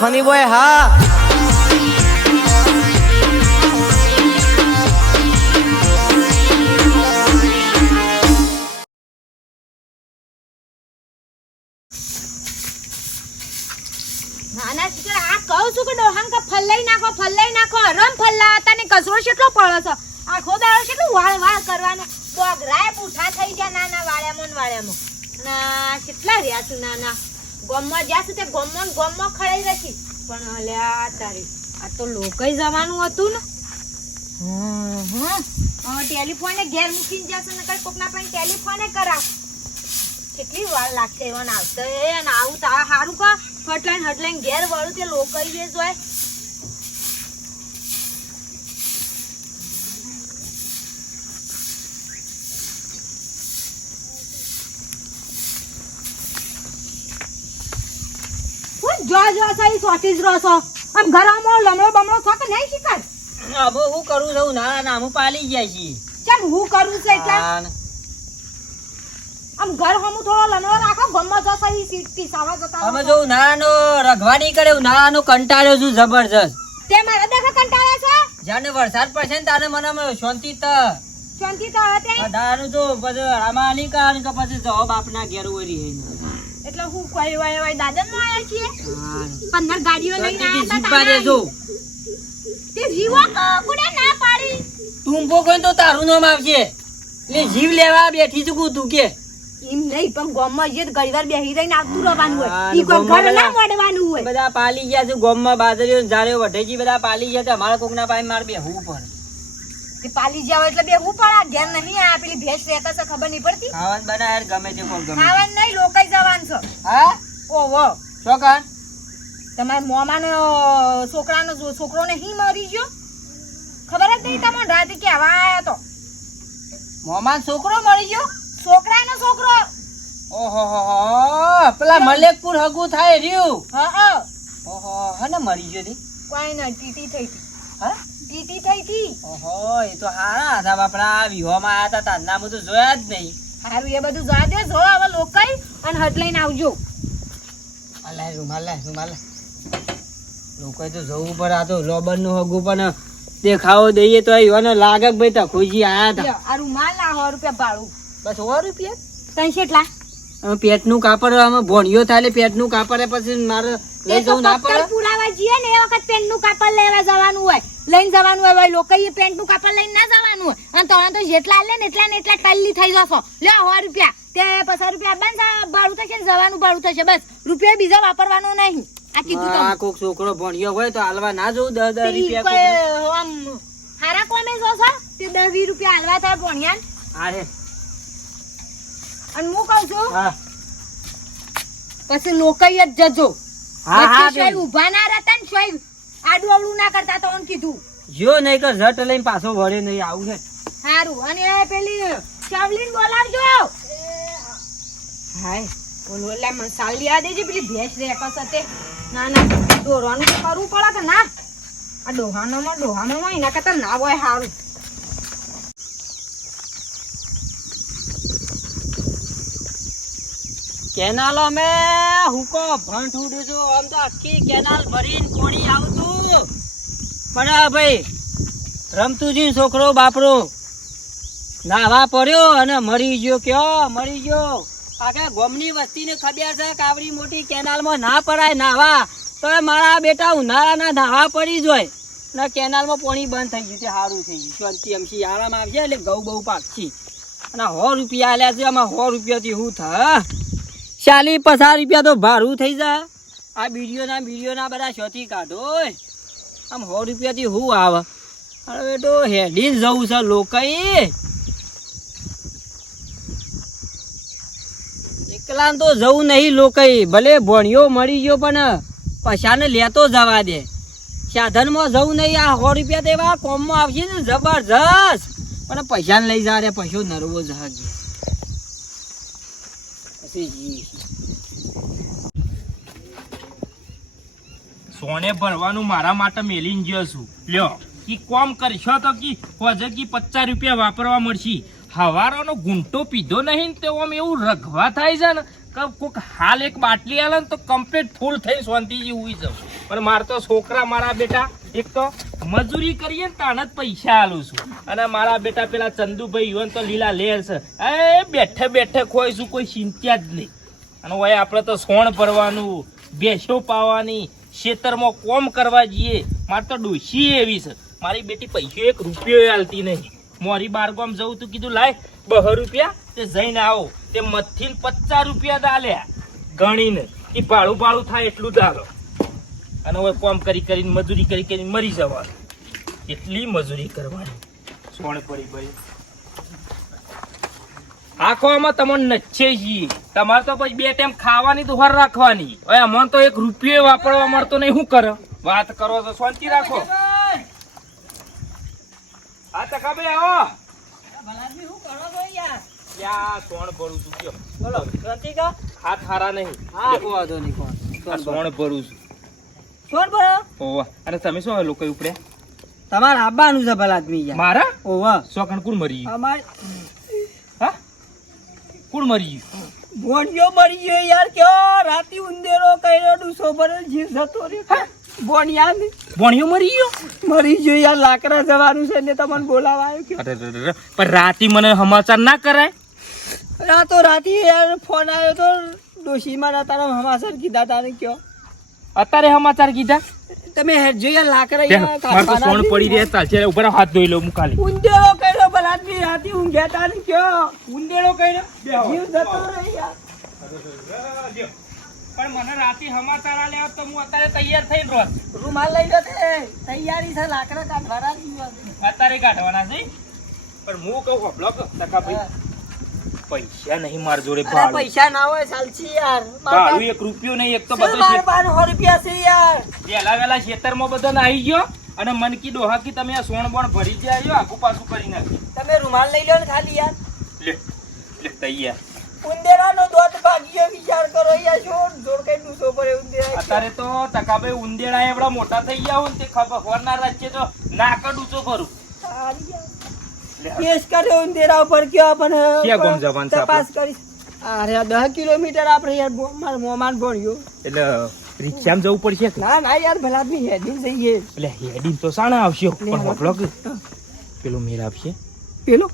Funny boy હા નાના શિકાર આ કહું છું કે ડોહાન કા ફલ્લાઈ નાખો રમ ફલ્લા હતા ને કચરો કેટલો પડે છે આખો દાડો કેટલું વાળ કરવાનું બોગરાય પૂઠા થઈ ગયા નાના વાળ્યામાં ના કેટલા રહ્યા છું નાના ગોમમાં જ્યાં સુધી ગોમમાં ખડાઈ રાખી પણ અલ્યા તારી આ તો લોકઈ જવાનું હતું ને ટેલિફોને ઘેર મૂકીને જશે ને કઈ કોકના પણ ટેલિફોને કરાવ કેટલી વાર લાગશે એવાને આવશે અને આવું તા સારું કા હટલાઈન ઘેર વળું તે લોકઈ વેચ હોય જો સહી સોટીજ રોસો આમ ઘરમાં લમણો બમણો થો કે નહીં શીખાય હવે હું કરું છું ના હું પાલી ગયા છી કેમ હું કરું છું એટલા આમ ઘર હમું થોડો લમણો રાખો ગમમાં જો સહી સીટી સાવા જતા અમે જો નાનો રઘવાડી કરે નાનો કંટાળ્યો છું જબરજસ્ત તે મારા દેખા કંટાળ્યા છે જાને વરસાદ પડશે ને તારે મને શાંતિ તો હતી દાનું તો પછી રામાની કારણ કે પછી જવાબ આપના ઘેર ઓરી હે એટલે હું કોઈ વાય દાદન માં આયા છીએ 15 ગાડીઓ લઈને આયા જીપા દેજો તે જીવો કોને ના પાડી તું પોકોય તો તારું નામ આવશે એટલે જીવ લેવા બેઠી છું તું કે એમ નહીં પણ ગામમાં જે ઘડીવાર બેહી રહીને આવતું રહેવાનું હોય ઈ કોઈ ઘર ના મોડવાનું હોય બધા પાલી ગયા છે ગામમાં બાજરીઓ જાળ્યો વઢેજી બધા પાલી ગયા છે અમારા કોકના પાસે માર બેહવું પડે તે પાલી જાવ એટલે બેહવું પડે ઘેર નહીં આ પેલી ભેંસ રેતા છે ખબર નહીં પડતી ખાવાનું બનાય ગમે તે કોક ગમે ખાવાનું નહીં લોકાઈ જવાનું છે હા ઓહો છોકરા તમાર મોમાનો છોકરો નહીં મરી ગયો ખબર જ નહીં તમને રાતે કેવા આયો તો મોમાન છોકરો મરી ગયો છોકરાનો છોકરો ઓહો પેલા મલેકપુર હગુ થાય રહ્યું હા ઓહો હને મરી ગયો દી કોઈ ના ટીટી થઈ હતી હા ટીટી થઈ હતી ઓહો એ તો હારા હતા બાપડા વિહોમાં આયા હતા તારના બધું જોયા જ નહીં હારું એ બધું જોવા દે જો હવે લોકાઈ અને હટ લઈને આવજો અલાય રૂમાલ લોકોએ તો જવું પડે આ તો લોબન નું હગું પણ દેખાવો દઈએ તો એને લાગે ભાઈ તખુજી આયા હતા આ રૂમાલ ના 100 રૂપિયા ભાડું બસ 100 રૂપિયા તઈ કેટલા પેટનું કાપડ અમે ભણ્યો થાય પેટનું કાપડ પછી મારે લઈ જવું ના પડે પુરાવા જઈએ ને એ વખત પેન્ટનું કાપડ લેવા જવાનું હોય લઈને જવાનું હોય ભાઈ લોકો એ પેન્ટનું કાપડ લઈને ના જવાનું હોય અને તમે તો જેટલા લે ને એટલા ટલ્લી થઈ જશો લે 100 રૂપિયા તે 50 રૂપિયા બંધ ભાડું થશે ને જવાનું ભાડું થશે બસ રૂપિયા બીજા વાપરવાનો નહીં આ કીધું તમે કોક છોકરો ભણ્યો હોય તો હાલવા ના જવું 10 રૂપિયા આમ હારા કોમે જોશો તે 10-20 રૂપિયા હાલવા થાય ભણ્યાન અરે અને હું કહું છું હા પછી લોકઈ જ જજો હા શોય ઊભા ના રહેતા ને શોય આડું અવળું ના કરતા તો કીધું જો નહીં કે ઝટ લઈને પાછો વળે નહીં આવું છે સારું અને પેલી ચાવલીન બોલાવજો હાય ઓલો એટલે મસાલી આ દેજે પેલી ભેંસ રેકસ હતી ના દોરવાનું તો કરવું પડે કે ના આ ડોહામાં એના કરતા ના હોય સારું કેનાલ અમે હુકો ભંટ ઉડ્યું છું આમ તો આખી કેનાલ ભરીને કોણી આવતું પણ ભાઈ રમતુજી છોકરો બાપરો નાવા પડ્યો અને મરી ગયો આખા ગોમની વસ્તીને ખબર છે કાવરી મોટી કેનાલમાં ના પડાય નાવા તો મારા બેટા ઉનાળાના નાવા પડી જોય ને કેનાલમાં પાણી બંધ થઈ ગયું તે સારું થઈ ગયું શાંતિ એમસી આરામ આવશે એટલે ઘઉં બહુ પાકશી અને 100 રૂપિયા આલ્યા છે આમાં 100 રૂપિયાથી શું થાય 40-50 રૂપિયા તો ભાડું થઈ જાય આ બીડીઓના બધા શોથી કાઢો આમ 100 રૂપિયાથી શું આવે અરે તો હેડી જવું છે લોકઈ એકલા તો જવું નહીં લોકઈ ભલે ભણ્યો મળી ગયો પણ પૈસાને લેતો જવા દે સાધનમાં જવું નહીં આ 100 રૂપિયા તો એવા કોમમાં આવશે ને જબરજસ્ત પણ પૈસાને લઈ જા રે પૈસો નરવો જહાજ સોને ભરવાનું મારા માટે મેલીને ગયો છું લ્યો કી કોમ કરશો તો કી હોજે કી 50 રૂપિયા વાપરવા મળશે હવારોનો ગુંટો પીધો નહીં તો આમ એવું રખવા થાય છે ને કોક હાલ એક બાટલી આલે ને તો કમ્પ્લીટ ફૂલ થઈ શાંતિથી ઉઈ જાઉં. પણ માર તો છોકરા મારા બેટા એક તો મજૂરી કરીએ ને તાને જ પૈસા આલું છું. અને મારા બેટા પેલા ચંદુભાઈ યુવાન તો લીલા લેર છે. એ બેઠે બેઠે ખોઈશું, કોઈ ચિંતા જ નહીં. અને ઓય આપણે તો સોણ ભરવાનું, ભેંસો પાવાની, ખેતરમાં કોમ કરવા જઈએ. મારે તો ડોશી એવી છે, મારી બેટી પૈસો 1 રૂપિયો આલતી નહીં. મોરી બારગામ જવું તું કીધું લાય 2 રૂપિયા તે જઈને આવો, તે મથીને 50 રૂપિયા દાલ્યા ગણીને કે ભાડું થાય એટલું દાલો. અને હવે કોમ કરી કરીને મજૂરી કરી કરીને મરી જવાનું. એટલી મજૂરી કરવાની સોણ પડી આખોમાં તમને નચ્છે છીએ. તમારે તો પછી 2 ટાઈમ ખાવાની તો હર રાખવાની. હવે અમને તો 1 રૂપિયો વાપરવા મળતો નહીં. શું કરો વાત કરો તો શાંતિ રાખો. હા તકાબે આવો. ભલાદમી શું કરો છો યાર? યા સોણ ભરું છું કયો. બોલો શાંતિ કા? હાથ હારા નહીં. હા કોવા દો ની કોણ આ સોણ ભરું છું. સોન ભરો? ઓવા. અને તમે શું લોકો ઉપડ્યા? તમારે આબાનું છે ભલાદમી યાર. મારા ઓવા સોકણ કોણ મરી ગયું? અમાર હા કોણ મરી ગયું? બોનિયો મરી ગયો યાર. કયો રાતી ઉંદેરો કર્યો ડૂસો ભરેલ જીવ જતો રે. બોનિયા ને બોણિયો મરી ગયો? મરી ગયો યાર. લાકડા જવાનું છે એટલે તમને બોલાવા આવ્યો. કે અરે પણ રાતી મને સમાચાર ના કરાય? રાતો રાતી યાર ફોન આવ્યો તો ડોશીમાં તારા હમાસર કીધા તારે કયો અત્યારે સમાચાર કીધા? તમે હેડજો યાર લાકડા મારે તો સોણ પડી રહ્યા ચાલશે. ઉપર હાથ ધોઈ લઉં મુકાલી. ઉંદેરો કર્યો ભલાદમી રાતી ઊંઘ્યા તારે કયો ઉંદેડો કઈ જીવ જતો રે યાર. પણ મને રાતે સમાચાર આલ્યા તો હું અત્યારે તૈયાર થઈને રોત. રૂમાલ લઈ લો તે તૈયારી છે લાકડા કાઢવાના અત્યારે કાઢવાના છે. પણ હું કહું હબલો ટકા ભાઈ પૈસા નહીં માર જોડે. ભાડું પૈસા ના હોય ચાલશે યાર. ભાડું 1 રૂપિયો નહીં. એક તો બધો રૂપિયા છે યાર. વેલા ખેતરમાં બધા નાહી ગયો અને મનકી ડોહાકી તમે આ સોણ બોણ ભરી જાય આગુ પાછું કરી નાખી. તમે રૂમાલ લઈ લો ને ખાલી યાર. લે લે તૈયાર. ઉંદેરાનો દોત ભાગ્યો વિચાર કરો યાર. જોર જોર કઈ ડૂસો પડે ઉંદેરા. અત્યારે તો ટકાભાઈ ઉંદેડા એવડા મોટા થઈ ગયા હોય ને તે ખબર ના રાજ્ય તો નાક ડૂચો ભરું. કેસ કર્યો ઉંદેરા ઉપર કયો પણ ક્યાં ગામ જવાનું છે તપાસ કરી. અરે 10 કિલોમીટર આપણે યાર મારા મોમાન ભણ્યો એટલે રિક્ષામાં જવું પડશે કે? ના ના યાર ભલાદમી હેડીને જઈએ. એટલે હેડીન તો સાણા આવશે પણ હોપલો કે પેલો મેર આપશે પેલો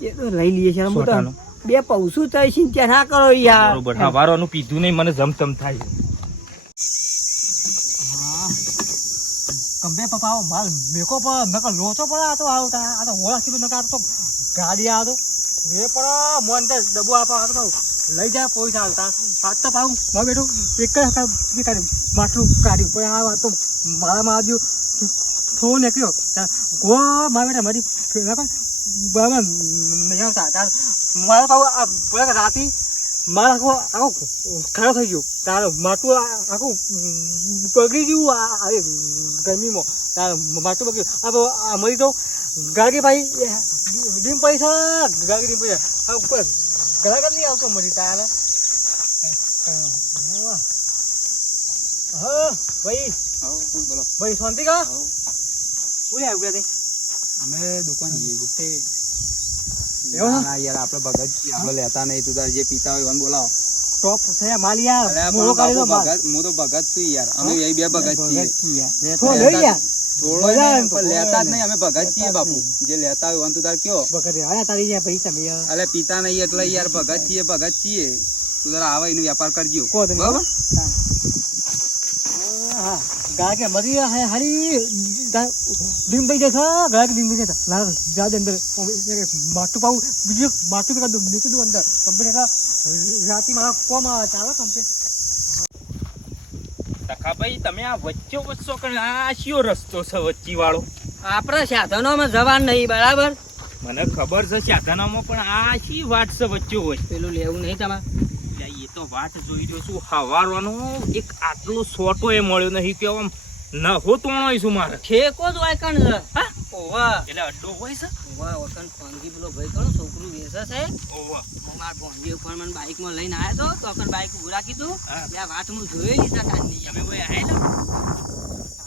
એ તો લઈ લઈએ છે મોટા. 2 પૌસું થઈ ચિંતા ના કરો યાર. બરોબર. હા વારોનું પીધું નહીં મને જમતમ થાય. કંબે પપ્પા માલ મેકો પર નકર લોચો પર આ તો આવતા આ તો ઓળા કીધું નકર તો ગાડી આ તો રે પર મોન તે ડબો આપા આ તો લઈ જાય પૈસા આવતા પાત તો પાઉં માં બેઠો એક જ કાઢ્યું માટલું કાઢ્યું પણ આ વાત તો મારા માં આવ્યો થોડું નીકળ્યો ગો માં બેઠા મારી બરાબર નહીં આવતા તાર મારા પાઉં આ પૂરા રાતી મારા આખો ખરાબ થઈ ગયો. તારે માટું આખું બગડી ગયું. આ ગરમીમાં તારે માટું બગડ્યું. આ મરી તો ગાડી ભાઈ ડીમ પૈસા ગાડી ડીમ પૈસા ઘણા નહીં આવતો મરી તારે. હા ભાઈ બોલો ભાઈ શાંતિ કા ઉડ્યા ઉડ્યા અમે દુકાન જઈએ એવું યાર આપણે ભગત છીએ આપણે લેતા નહીં. તું તાર જે પીતા હોય એને બોલાવો. ટોપ છે માલ યાર. અરે મોળો પણ કાઢી દો માલ. હું તો ભગત છું યાર. અમે એ 2 ભગત છીએ. થોડો લઈ યાર. થોડો નહીં, પણ લેતા જ નહીં. અમે ભગત છીએ બાપુ. જે લેતા હોય એને તું તાર કયો. બકરે આયા તારી યાર પૈસા તમે યાર. અલે પીતા નહીં એટલે યાર ભગત છીએ. તું તારા આવે એનો વેપાર કરજો કો તમે બરાબર. હા ગાય કે મરી હારી ડીમ પૈ જશે. ગાય કે ડીમ પૈ જશે. ના જા દે અંદર માટું પાઉં બીજું માટું બી કાઢું મૂકી દઉં અંદર કમ્પ્લીટ. રાતી મારા કોમ ચાલે કમ્પ્લીટ. ટકાભાઈ તમે આ વચ્ચો વચ્ચો આ શિયો રસ્તો છે વચ્ચી વાળો? આપણા સાધનોમાં જવાનું નહીં બરાબર. મને ખબર છે સાધનામાં પણ આ શી વાત છે વચ્ચો હોય? પેલું લેવું નહીં તમારે. એ તો વાત જોઈ રહ્યો છું. હવારવાનો એક આટલો સોટો એ મળ્યો નહીં કે આમ નહો તોણો છું મારે. ઠેકો જ હોય કણ છે. હા ઓવા એટલે અડ્ડો હોય છે. ઓવા વકન ફોનથી પેલો ભાઈ કણ છોકરું વેચે છે. ઓવા મારા ભોંજી ઉપર મને બાઇકમાં લઈને આવ્યો તો અકન બાઇક ઉભું રાખી તું. હા. એટલે આ વાત હું જોયેલી છે કાલની. તમે કોઈ આયેલા?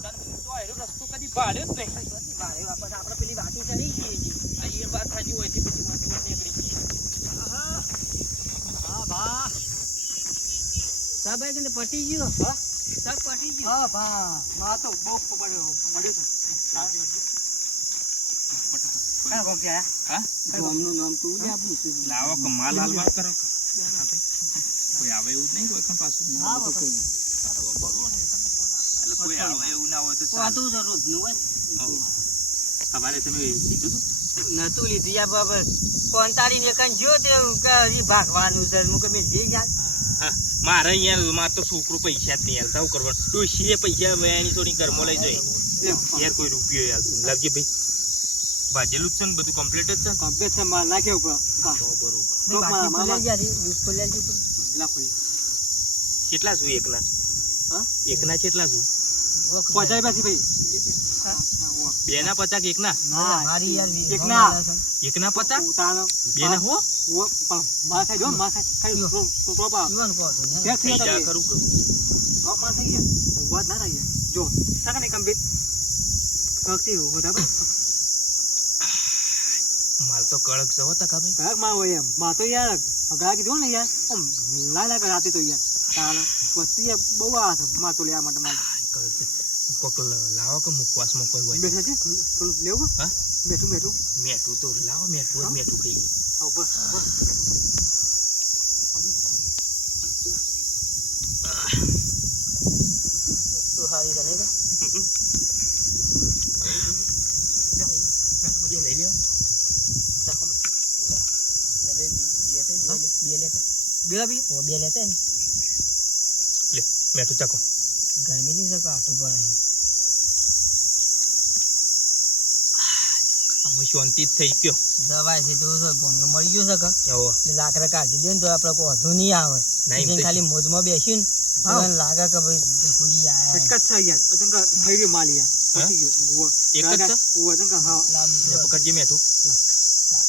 તને તો આયરો રસ્તો કદી ભાડ્યો જ નહીં. ભારે વાપસ આપણે પેલી વાટી ચડી ગઈ હતી. આ એ વાત સાચી હોય છે પછી વાંચી નીકળી ગઈ. હા બા ભાઈ કે પટી ગયો હા સર પટી ગયો હા ભા માં તો બહુ પડ્યો છે કયા કોમ થી આયા હા ગામનું નામ તું લે આપણું લાવો કે માલ હાલવા કરો કોઈ આવે એવું જ નહીં કોઈ પાછું હા એટલે કોઈ આવે એવું ના હોય તો આ તો રોજ નું હોય અમારે તમે કીધું નતું લીધી આ બાબા કોણ તારી ને કન જો તે કે ભાગવાનું છે હું કે મેં જઈ જાય હા મારે અહીંયા માર તો છોકરો પૈસા જ નહીં હાલતા હું કરવાનું ડોશીએ પૈસા મેં એની થોડી ઘરમાં લઈ જાય યાર કોઈ રૂપિયો હાલતું લાગજે ભાઈ ભાજેલું જ છે ને બધું કમ્પ્લીટ જ છે કમ્પ્લીટ છે માલ નાખે ઉપર તો બરોબર કેટલા છું એકના હા એકના કેટલા છું પચાઈ પાછી ભાઈ બે ના 50 એકના મારી યાર એકના 50 ઉતાનો બે ના હો ઓ પણ માં ખાઈ જો માં ખાઈ તો ટોપા જીવન કહો તો ને પૈસા કરું ટોપ માં થઈ ગયા વાત ના થઈ ગયા જો સાકા ને કમ્પ્લીટ કરતી હો બરાબર માલ તો કડક છે હો તકા ભાઈ કડક માં હોય એમ માં તો યાર અગા કીધું ને યાર આમ લાલા કરાતી તો યાર તાણ વસ્તી બહુ આ છે માં તો લેવા માટે માલ કડક છે કોક લાવો કે મુકવાસમાં કોઈ હોય બેઠા છે થોડું લેવું હા મેઠું મેઠું તો લાવો મેઠું જ મેઠું ખાઈએ હા બસ બસ તો હારી છે ને એ લઈ લ્યો ચાખો લે બે લેતા બેલા બી ઓ બે લેતા ને લે મેઠું ચાખો ગરમી ની છે કાઠું પડે આમાં શાંતિ જ થઈ ગયો દવાઈ છે તો ફોન મળી ગયો છે કે ઓહો એટલે લાકડા કાઢી દે ને તો આપણે કોઈ વધુ નહીં આવે ના, એમ તો ખાલી મોજમાં બેસી ને ભાવ. તો લાગે કે ભાઈ હુઈ આયા એક જ છે યાર અતંક થઈ ગયું માલ યાર હા? પતી ગયું એક જ છે? ઓ અતંક હા લે પકડજે મેઠું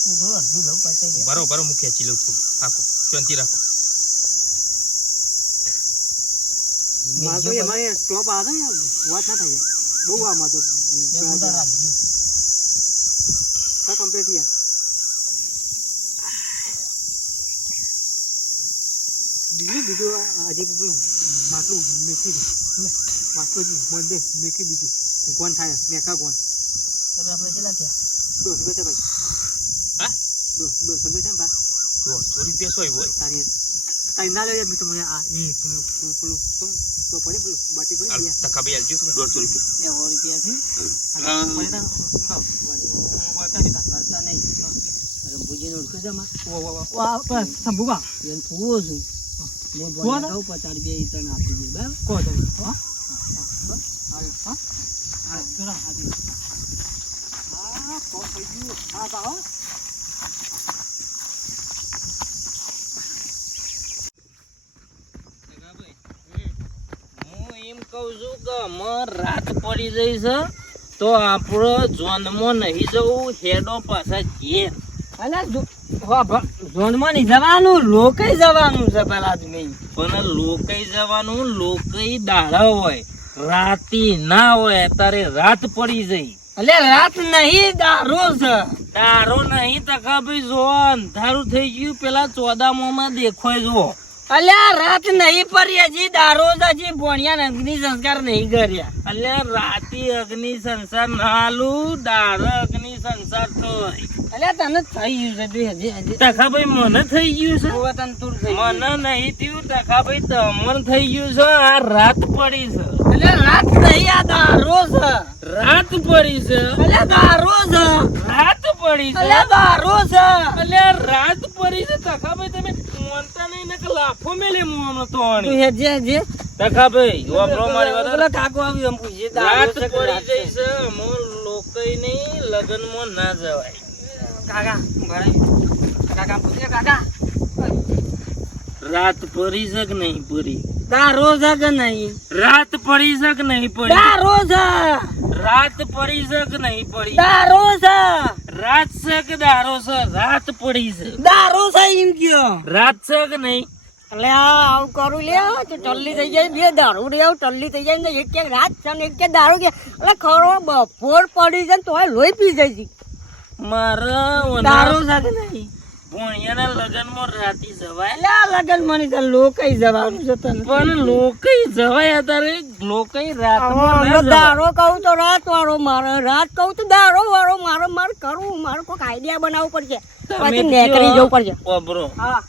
હું થોડું અડધું લઉં પતાઈ ગયું બરોબર હું ખેંચી લઉં છું રાખો શાંતિ રાખો માલ તો અમારે ટોપ આવે ને વાત ના થાય બહુ આમાં તો બે મોટા રાખજો કા કમ્પ્લીટ યાર બીજું આજે પેલું માટલું મેકી દે લે માટલું જ બંધ મેકી બીજું કોણ થાય મેકા કોણ તમે આપણે કેટલા થયા 200 રૂપિયા ભાઈ હા 200 રૂપિયા બા 150 રૂપિયા સોય હોય તારી તારી ના લે તમને આ એક પેલું શું તો પડી પેલું બાટી પડી હાલ, ગયા તકા ભાઈ આલજો 150 રૂપિયા 100 રૂપિયા છે કરતા નહીં રંભુજીને ઓળખું છે માં શંભુબા એને ફૂવો છું હું ફુવા બોલા કહું 50 રૂપિયા ઈ તને આપી દઉં બરાબર કો તો હા આવ્યો હા હા જરા હાજી હા કો થઈ ગયું હા બા હું એમ કહું છું કે અમાર રાત પડી જઈ છે તો આપણો જોનમાં નહીં જવું હેડો પાછા ઘેર અલા ઝોનમાં નહીં જવાનું લોકઈ જવાનું છે પેલા જ નહીં પણ લોકઈ જવાનું લોકઈ દાડા હોય રાતી ના હોય અત્યારે રાત પડી જઈ અલે રાત નહીં દારો છે તારો નહીં તકા ભાઈ જો અંધારું થઈ ગયું પેલા ચોદામાં દેખાય જો અલ્યા રાત નહીં પડી હજી દારો જ હજી ભણ્યા અગ્નિ સંસ્કાર નહીં કર્યા એટલે રાતી અગ્નિ સંસાર નાલું દાડા અગ્નિ સંસાર થાય અલ્યા તને થઈ ગયું છે હજી હજી તખાભાઈ મને થઈ ગયું છે વતન તુર થઈ મને નહીં થયું તખાભાઈ તમને થઈ ગયું છે આ રાત પડી છે અલ્યા રાત નહીં આ દારો છે રાત પડી છે અલ્યા દારો છે રાત પડી છે અલ્યા દારો છે અલ્યા રાત પડી છે તખાભાઈ તમે મોનતા નહીં ને કે લાફો મેલે મુવાનો તું તોણી હેજે હેજે તખાભાઈ વાપરો મારી વાત પેલા કાકો આવ્યું એમ પૂછે રાત પડી જઈ છે મોર લોકઈ નહીં લગનમાં ના જવાય કાકા ભરાઈ કાકા પૂછે કાકા રાત પડી છે કે નહીં પડી દારો છે કે નહીં રાત પડી છે કે નહીં પડી દારો છે રાત પડી છે કે નહીં પડી દારો છે રાત છે કે દારો છે રાત પડી છે દારો છે એમ કયો રાત છે કે નહીં એટલે આવું કરું લે તો ટલ્લી થઈ જાય બે દારૂ રે ટલ્લી થઈ જાય ને એક ક્યાંક રાત છે ને એક ક્યાંક દારૂ કે એટલે ખરો બપોર પડી જાય ને તોય લોહી પી જાય છે મારા દારૂ સાથે નહીં ભોણિયાના લગનમાં રાતી જવાય અલ્યા લગન મને તો લોકઈ જવાનું છે તને પણ લોકોય જવાય અત્યારે લોકોય રાતમાં ના હવે જવાય. દારો કહું તો રાત વાળો મારે રાત કહું તો દારો વાળો મારે કરવું મારે કોઈક આઈડિયા બનાવવું પડશે પછી નેકરી જવું પડશે ઓબરો હા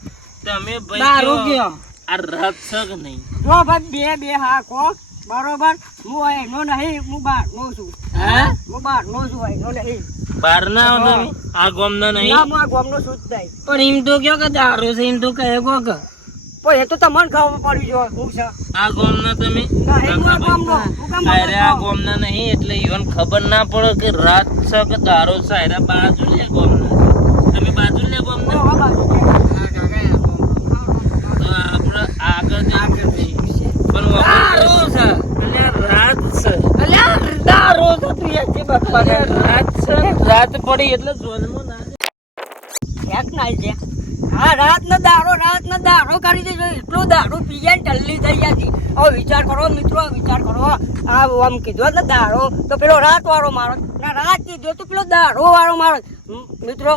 તમે દારૂ ભાઈ કયો આ રાત છે કે નહીં જો ભાઈ બે હા કો બરોબર હું એનો નહીં હું બહાર નો છું હા હું બહાર નો છું એનો નહીં બાર ના આવો તમે આ ગામના નહીં ના હું આ ગામનો છું જ નહીં પણ એમ તો કયો કે દારૂ છે એમ તો કહે કો કે પણ એ તો તમને ખબર પડી જો હું છે આ ગામના તમે ના એ હું આ ગામનો હું કામ અરે આ ગામના નહીં એટલે ઈવન ખબર ના પડે કે રાત છે કે દારૂ છે અરે બાજુ લે ગામના તમે બાજુ લે ગામના તો આપણે આગળ જઈએ. પણ દારૂ છે અલ્યા રાત છે અલ્યા દારૂ છે તું એક જે બકવા અરે રાત છે રાત પડી એટલે જોનમાં ના એક ના છે હા રાત નો દારો કરી દેજો એટલો દારૂ પી જાય ને ટલ્લી થઈ જાય હવે વિચાર કરો મિત્રો વિચાર કરો આ આમ કીધું ને દારો તો પેલો રાત વાળો મારો ના રાત કીધું તો પેલો દારો વાળો મારો મિત્રો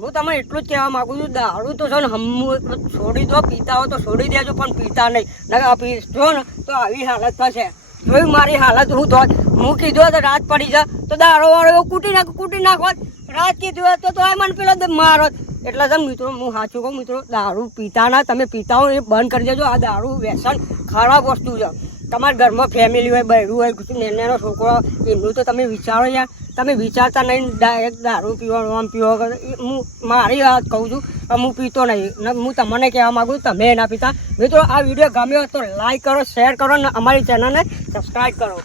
હું તમને એટલું જ કહેવા માંગુ છું દારૂ તો છે ને હમ છોડી દો પીતા હો તો છોડી દેજો પણ પીતા નહીં ના પીશો ને તો આવી હાલત થશે જોયું મારી હાલત હું તો હું કીધું તો રાત પડી જાય તો દારો વાળો એવો કૂટી નાખો રાત કીધું તો મને પેલો મારો એટલે તો મિત્રો હું સાચું કહું મિત્રો દારૂ પીતા ના તમે પીતા હો એ બંધ કરી દેજો આ દારૂ વ્યસન ખરાબ વસ્તુ છે તમારા ઘરમાં ફેમિલી હોય બૈરું હોય નાનો છોકરો એમનું તો તમે વિચારો યાર તમે વિચારતા નહીં ડાયરેક્ટ દારૂ પીવાનો આમ પીવો હું મારી વાત કહું છું હું પીતો નહીં હું તમને કહેવા માગું છું તમે ના પીતા મિત્રો આ વિડીયો ગમ્યો તો લાઈક કરો શેર કરો અને અમારી ચેનલને સબસ્ક્રાઈબ કરો